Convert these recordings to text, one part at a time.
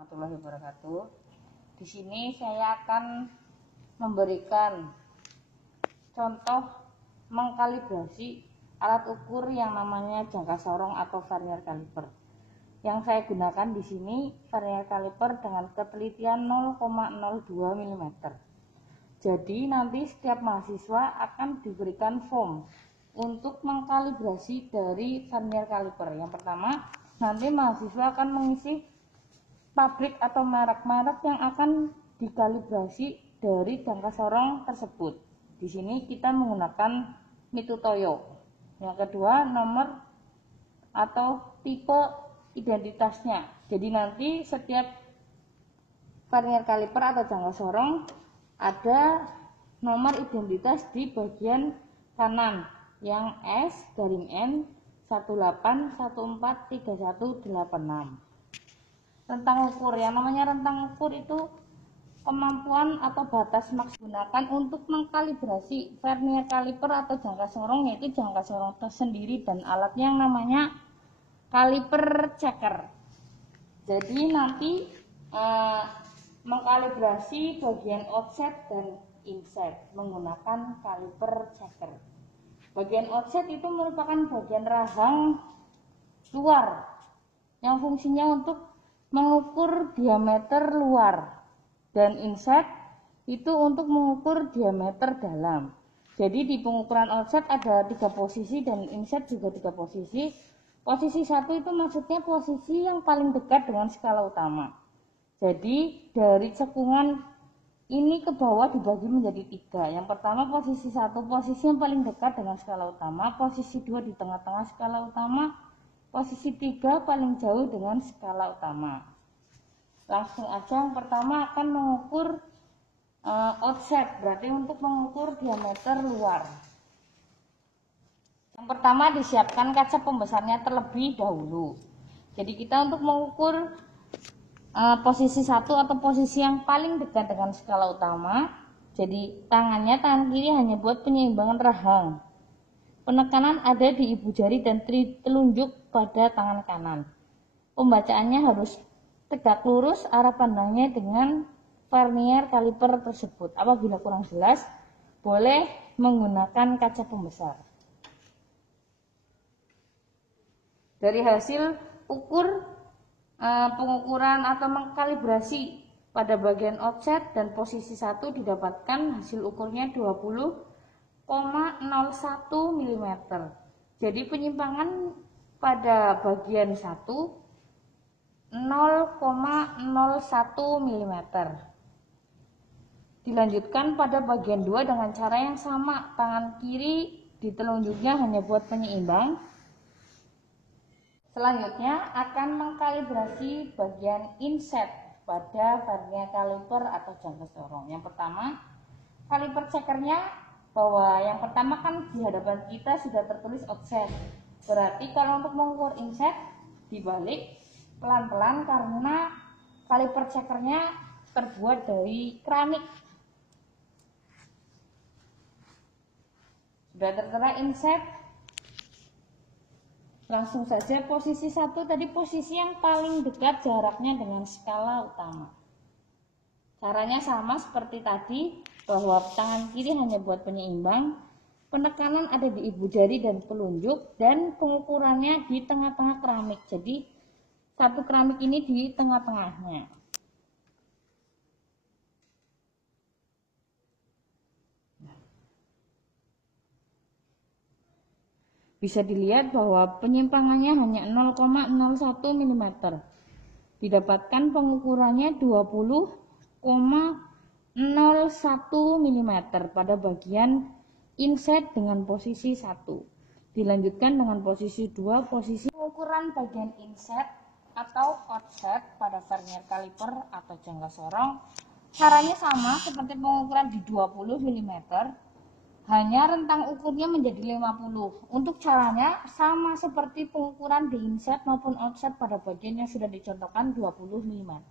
Warahmatullahi wabarakatuh. Di sini saya akan memberikan contoh mengkalibrasi alat ukur yang namanya jangka sorong atau vernier caliper. Yang saya gunakan di sini vernier caliper dengan ketelitian 0,02 mm. Jadi nanti setiap mahasiswa akan diberikan form untuk mengkalibrasi dari vernier caliper. Yang pertama, nanti mahasiswa akan mengisi pabrik atau merek-merek yang akan dikalibrasi dari jangka sorong tersebut. Di sini kita menggunakan Mitutoyo. Yang kedua, nomor atau tipe identitasnya. Jadi nanti setiap vernier caliper atau jangka sorong ada nomor identitas di bagian kanan yang S/N 1814386. Rentang ukur, yang namanya rentang ukur itu kemampuan atau batas maks gunakan untuk mengkalibrasi vernier caliper atau jangka sorong, yaitu jangka sorong tersendiri dan alatnya yang namanya kaliper checker. Jadi nanti mengkalibrasi bagian offset dan inset menggunakan kaliper checker. Bagian offset itu merupakan bagian rahang luar yang fungsinya untuk mengukur diameter luar, dan inset itu untuk mengukur diameter dalam. Jadi di pengukuran offset ada 3 posisi dan inset juga 3 posisi. Posisi 1 itu maksudnya posisi yang paling dekat dengan skala utama. Jadi dari cekungan ini ke bawah dibagi menjadi 3. Yang pertama posisi 1, posisi yang paling dekat dengan skala utama. Posisi 2 di tengah-tengah skala utama. Posisi 3 paling jauh dengan skala utama. Langsung aja, yang pertama akan mengukur offset, berarti untuk mengukur diameter luar. Yang pertama disiapkan kaca pembesarnya terlebih dahulu. Jadi kita untuk mengukur posisi 1 atau posisi yang paling dekat dengan skala utama, jadi tangan kiri hanya buat penyeimbangan rahang. Penekanan ada di ibu jari dan telunjuk pada tangan kanan. Pembacaannya harus tegak lurus arah pandangnya dengan vernier caliper tersebut. Apabila kurang jelas, boleh menggunakan kaca pembesar. Dari hasil pengukuran atau mengkalibrasi pada bagian offset dan posisi 1 didapatkan hasil ukurnya 20,01 mm. Jadi penyimpangan pada bagian 1 0,01 mm. Dilanjutkan pada bagian 2 dengan cara yang sama. Tangan kiri di telunjuknya hanya buat penyeimbang. Selanjutnya akan mengkalibrasi bagian inset pada vernier caliper atau jangka sorong. Yang pertama, kaliper checkernya, bahwa yang pertama kan di hadapan kita sudah tertulis offset. Berarti kalau untuk mengukur inset dibalik pelan-pelan karena kaliper checkernya terbuat dari keramik. Sudah tertera inset, langsung saja posisi 1 tadi posisi yang paling dekat jaraknya dengan skala utama. Caranya sama seperti tadi, bahwa tangan kiri hanya buat penyeimbang, penekanan ada di ibu jari dan telunjuk, dan pengukurannya di tengah-tengah keramik. Jadi satu keramik ini di tengah-tengahnya. Bisa dilihat bahwa penyimpangannya hanya 0,01 mm. Didapatkan pengukurannya 20,01 mm pada bagian inset dengan posisi 1. Dilanjutkan dengan posisi 2, posisi pengukuran bagian inset atau offset pada vernier caliper atau jangka sorong. Caranya sama seperti pengukuran di 20 mm. Hanya rentang ukurnya menjadi 50. Untuk caranya sama seperti pengukuran di inset maupun offset pada bagian yang sudah dicontohkan 20 mm.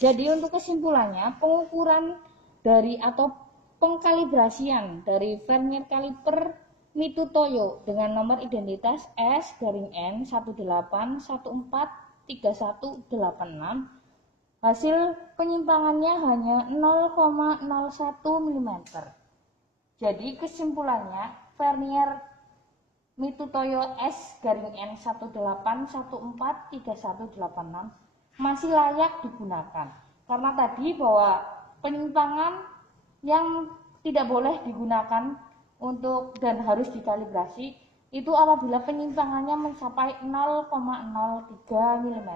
Jadi untuk kesimpulannya, pengukuran dari atau pengkalibrasian dari vernier caliper Mitutoyo dengan nomor identitas S/N 1814386 Hasil penyimpangannya hanya 0,01 mm. Jadi kesimpulannya, vernier Mitutoyo S-N 18143186 masih layak digunakan. Karena tadi bahwa penyimpangan yang tidak boleh digunakan untuk dan harus dikalibrasi itu apabila penyimpangannya mencapai 0,03 mm.